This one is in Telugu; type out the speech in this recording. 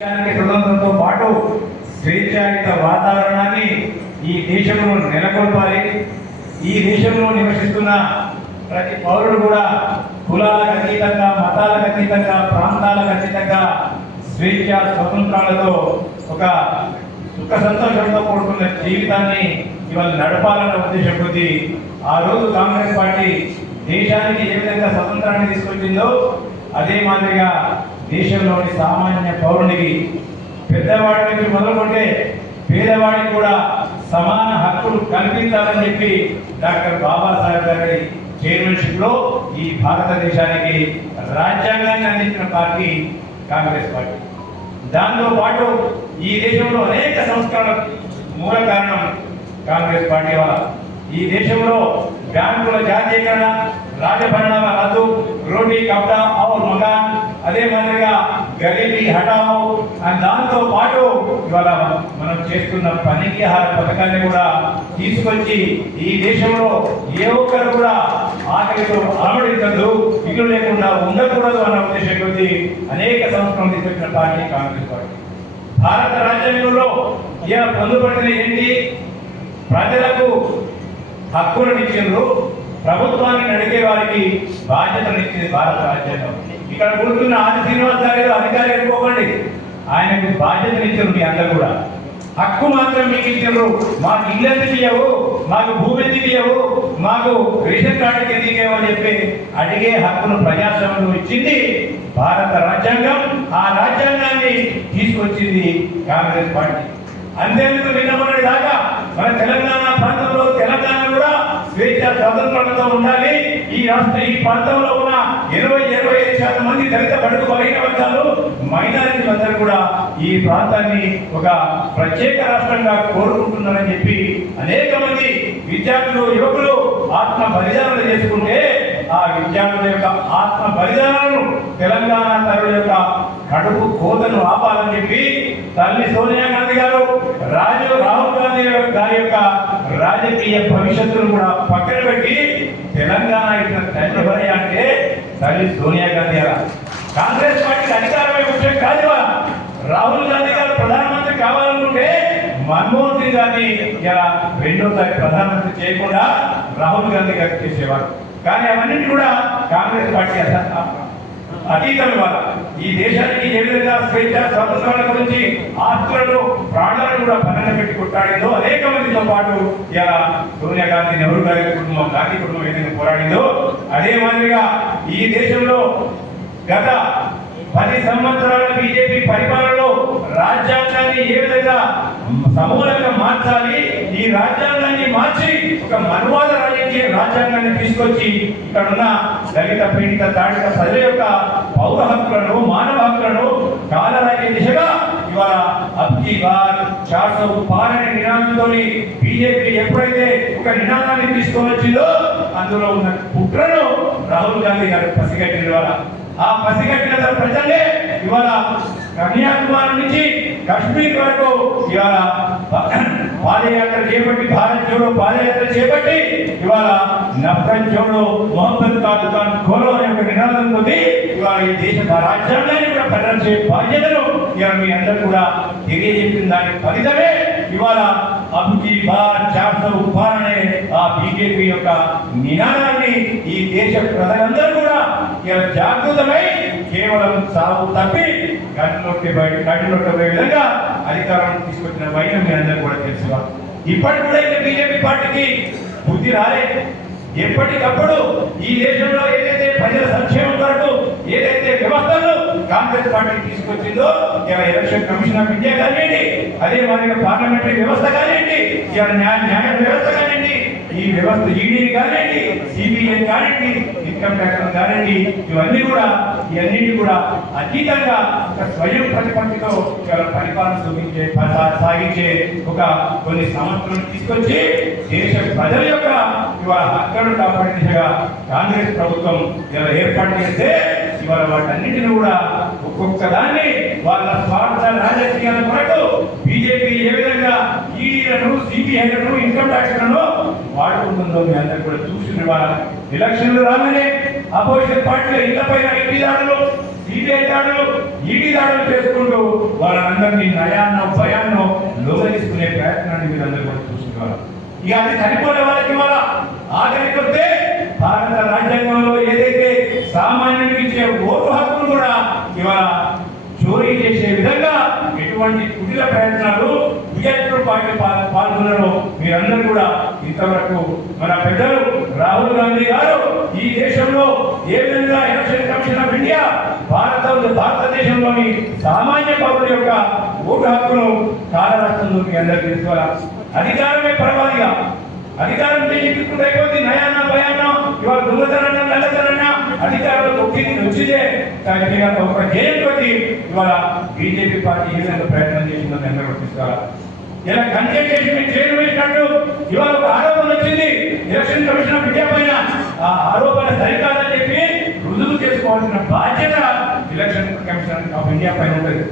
స్వతంత్రంతో పాటు స్వేచ్ఛాయుత వాతావరణాన్ని ఈ దేశంలో నెలకొల్పాలి. ఈ దేశంలో నివసిస్తున్న ప్రతి పౌరుడు కూడా కులాలకు అతీతంగా, మతాలకు అతీతంగా, ప్రాంతాలకు అతీతంగా స్వేచ్ఛ స్వతంత్రాలతో ఒక సుఖ సంతోషంతో కూడుకున్న జీవితాన్ని ఇవాళ నడపాలన్న ఉద్దేశం కొద్దీ ఆ రోజు కాంగ్రెస్ పార్టీ దేశానికి ఏ విధంగా స్వతంత్రాన్ని తీసుకొచ్చిందో అదే మాదిరిగా దేశంలోని సామాన్య పౌరునికి పెద్దవాడి నుంచి మొదలుకుంటే పేదవాడికి కూడా సమాన హక్కులు కల్పించాలని చెప్పి డాక్టర్ బాబాసాహెబ్ గారి చైర్మన్షిప్ లో ఈ భారతదేశానికి రాజ్యాంగాన్ని అందించిన పార్టీ కాంగ్రెస్ పార్టీ. దాంతో పాటు ఈ దేశంలో అనేక సంస్కరణలకు మూల కారణం కాంగ్రెస్ పార్టీ వల్ల. ఈ దేశంలో బ్యాంకుల జాతీయకరణ, రాజభరణాల రద్దు, రోటీ కప్డా ఔర్ మకాన్, అదే మాదిరిగా గరీబీ హటావో, దాంతో పాటు ఇవాళ మనం చేస్తున్న పనికి ఆహార పథకాన్ని కూడా తీసుకొచ్చి ఈ దేశంలో ఏ ఒక్కరు కూడా ఆకలితో అలమడించదు, ఇల్లు లేకుండా ఉండకూడదు అన్న ఉద్దేశం కొద్ది అనేక సంస్కరణలు తీసుకొచ్చిన పార్టీ కాంగ్రెస్ పార్టీ. భారత రాజ్యాంగంలో ఇలా పొందుపడిన ఏంటి? ప్రజలకు హక్కులను ఇచ్చిండ్రు, ప్రభుత్వాన్ని నడిపే వారికి బాధ్యతలు ఇచ్చింది భారత రాజ్యాంగం. ఇక్కడ కూర్చున్న ఆది శ్రీనివాస్ గారు అధికారి అనుకోకండి, ఆయనకు బాధ్యతలు ఇచ్చారు. మీ అందరూ కూడా హక్కు మాత్రం మీకు ఇచ్చారు. మాకు ఇల్లు ఎందుకు ఇవ్వవు, మాకు భూమి ఎందుకు ఇవ్వవు, మాకు రేషన్ కార్డు ఎందుకు ఇవ్వని చెప్పి అడిగే హక్కును ప్రజాస్వామ్యంలో ఇచ్చింది భారత రాజ్యాంగం. ఆ రాజ్యాంగాన్ని తీసుకొచ్చింది కాంగ్రెస్ పార్టీ. అంతేందుకు నిన్న మొన్నటి దాకా మన తెలంగాణ ప్రాంతంలో తెలంగాణ కూడా స్వేచ్ఛ స్వతంత్రంతో ఉండాలి. ఈ ప్రాంతంలో ఉన్న 20-25% మంది దళిత బడుగు బలహీన వర్గాలు, మైనారిటీలు అందరూ కూడా ఈ ప్రాంతాన్ని ఒక ప్రత్యేక రాష్ట్రంగా కోరుకుంటున్నారని చెప్పి అనేక మంది విద్యార్థులు, యువకులు ఆత్మ బలిదానాలు చేసుకుంటే ఆ విద్యార్థుల యొక్క ఆత్మ బలిదానాలను తెలంగాణ తల్లుల యొక్క కడుపు కోతను ఆపాలని చెప్పి తల్లి సోనియా గాంధీ గారు, రాహుల్ గాంధీ గారి యొక్క రాజకీయ భవిష్యత్తును కూడా పక్కన పెట్టి తెలంగాణ ఇచ్చిన తల్లి ఎవరి అంటే తల్లి సోనియా గాంధీ గారు. కాంగ్రెస్ పార్టీకి అధికారమే ముఖ్యం కాదు. రాహుల్ గాంధీ గారు ప్రధానమంత్రి కావాలనుకుంటే మన్మోహన్ సింగ్ గారిని ఇలా రెండోసారి ప్రధానమంత్రి చేయకుండా రాహుల్ గాంధీ గారు చేసేవారు. కానీ అవన్నీ కూడా కాంగ్రెస్ పార్టీ అతీతం వల్ల ఈ దేశానికి ఏ విధంగా స్వేచ్ఛ స్వతంత్రాల గురించి ఆస్తులను, ప్రాణాలను కూడా పక్కన పెట్టి కొట్టాడిందో అనేక మందితో పాటు ఇలా సోనియా గాంధీ, నెహ్రూ గారి కుటుంబం, గాంధీ కుటుంబం ఏ విధంగా పోరాడిందో అదే మాదిరిగా ఈ దేశంలో గత 10 సంవత్సరాల బీజేపీ పరిపాలనలో రాజ్యాంగాన్ని ఏ విధంగా సమూలంగా మార్చాలి, ఈ రాజ్యాంగాన్ని మార్చి ఒక మనువాద రాజ్యాంగాన్ని తీసుకొచ్చి ఇక్కడ ఉన్న దళిత, పీడిత, తాడిత ప్రజల యొక్క పౌర హక్కులను, మానవ హక్కులను కాలరాయే దిశగా ఇవాళ అబ్కీ బార్ 400 పార్ అనే నినాదంతో బీజేపీ ఎప్పుడైతే ఒక నినాదాన్ని తీసుకొని వచ్చిందో అందులో ఉన్న కుట్రను రాహుల్ గాంధీ గారు పసిగట్టిన వాళ్ళ ఆ పసిగట్టిన ప్రజలే ఇవాళ కన్యాకుమారి నుంచి కాశ్మీర్ వరకు ఇవాళ పాదయాత్ర చేపట్టి, భారత్ జోడో పాదయాత్ర చేపట్టి ఇవాళ నఫరత్ జోడో మొహమ్మద్ కా దుకాన్ ఖోలో అనే ఒక నినాదం కొద్ది ఇవాళ ఈ దేశ రాజ్యాంగాన్ని కూడా పరిరక్షించే బాధ్యతను ఇవాళ మీ అందరూ కూడా తెలియజెప్పిన దాని ఫలితమే ఇవాళ అబ్కీ బార్ 400 పార్ అనే ఆ బీజేపీ యొక్క నినాదాన్ని ఈ దేశ ప్రజలందరూ కూడా ఇవాళ జాగృతమై కేవలం సాగు తప్పి గడ్డిలోకి విధంగా అధికారాన్ని తీసుకొచ్చిన వైనం మీ అందరూ కూడా తెలుసుకోవాలి. ఇప్పటికి కూడా బీజేపీ పార్టీకి బుద్ధి రాలేదు. ఎప్పటికప్పుడు ఈ దేశంలో ఏదైతే ప్రజల సంక్షేమం కొరకు ఏదైతే వ్యవస్థలు కాంగ్రెస్ పార్టీ తీసుకొచ్చిందో ఇలా ఎలక్షన్ కమిషన్ ఆఫ్ ఇండియా కానివ్వండి, అదే మాదిరిగా పార్లమెంటరీ వ్యవస్థ కానివ్వండి, ఇలా న్యాయ వ్యవస్థ కానివ్వండి, ఈ వ్యవస్థ ఈడీ కానివ్వండి, సిబిఐ కానివ్వండి, ఇన్కమ్ ట్యాక్స్ కానివ్వండి, ఇవన్నీ కూడా అతీతంగా ఒక స్వయం ప్రతిపత్తితో పరిపాలన సాగించే ఒక కొన్ని సంవత్సరాలు తీసుకొచ్చి దేశ ప్రజల యొక్క ఇవాళ హక్కులను కాపాడే దిశగా కాంగ్రెస్ ప్రభుత్వం ఇలా ఏర్పాటు చేస్తే ఇవాళ వాటన్నింటినీ కూడా ఒక్కొక్క దాన్ని వాళ్ళ స్వార్థ రాజకీయాల కొరకు బీజేపీ ఏ విధంగా ఈడీలను, సిబిఐలను, ఇన్కమ్ ట్యాక్స్లను వాడుకుంటుందో మీ అందరూ కూడా చూసిన వాళ్ళ ఎలక్షన్లు రాగానే అపోజిషన్ పార్టీల ఇళ్లపైన ఇంటి దాడులు, సిబిఐ దాడులు, ఈడీ దాడులు చేసుకుంటూ వాళ్ళ అందరినీ నయాన్నో భయాన్నో లోగలిసుకునే ప్రయత్నాన్ని మీరందరూ కూడా చూస్తున్నారు. ఇక అది చనిపోయే వాళ్ళకి ఇవాళ ఆఖరికి వస్తే భారత రాజ్యాంగంలో ఏదైతే సామాన్యుడికి ఇచ్చే ఓటు హక్కును కూడా ఇవాళ చోరీ చేసే విధంగా ఎటువంటి కుటిల ప్రయత్నాలు బీజేపీ పార్టీ పాల్గొనలో మీరందరూ కూడా ఇంతవరకు మన పెద్దలు రాహుల్ గాంధీ గారు ఈ దేశంలో ఏ విధంగా ఎలక్షన్ కమిషన్ ఆఫ్ ఇండియా భారతదేశంలోని సామాన్య పౌరుల యొక్క ఓటు హక్కును కాలరాష్ట్రంలో మీ అందరికీ తీసుకోవాలి. అధికారమే పరమాదిగా అధికారం తీసుకుంటే అయిపోతుంది. నయాన్న భయాన్న ఇవాళ దొంగతనన్నా నల్లతనన్నా అధికారంలో తొక్కింది వచ్చిందే కానీ ఒక జయంతో ఇవాళ బీజేపీ పార్టీ ఏ విధంగా ప్రయత్నం చేసిందని అందరూ తీసుకోవాలి. ఇలా కంటెంట్ చేసి మీరు జైలు వేసినట్టు ఇవాళ ఒక ఆరోపణ వచ్చింది ఎలక్షన్ కమిషన్ ఆఫ్ ఇండియా పైన. ఆ ఆరోపణ సరికాదని చెప్పి రుజువు చేసుకోవాల్సిన బాధ్యత ఎలక్షన్ కమిషన్ ఆఫ్ ఇండియా పైన ఉంటుంది.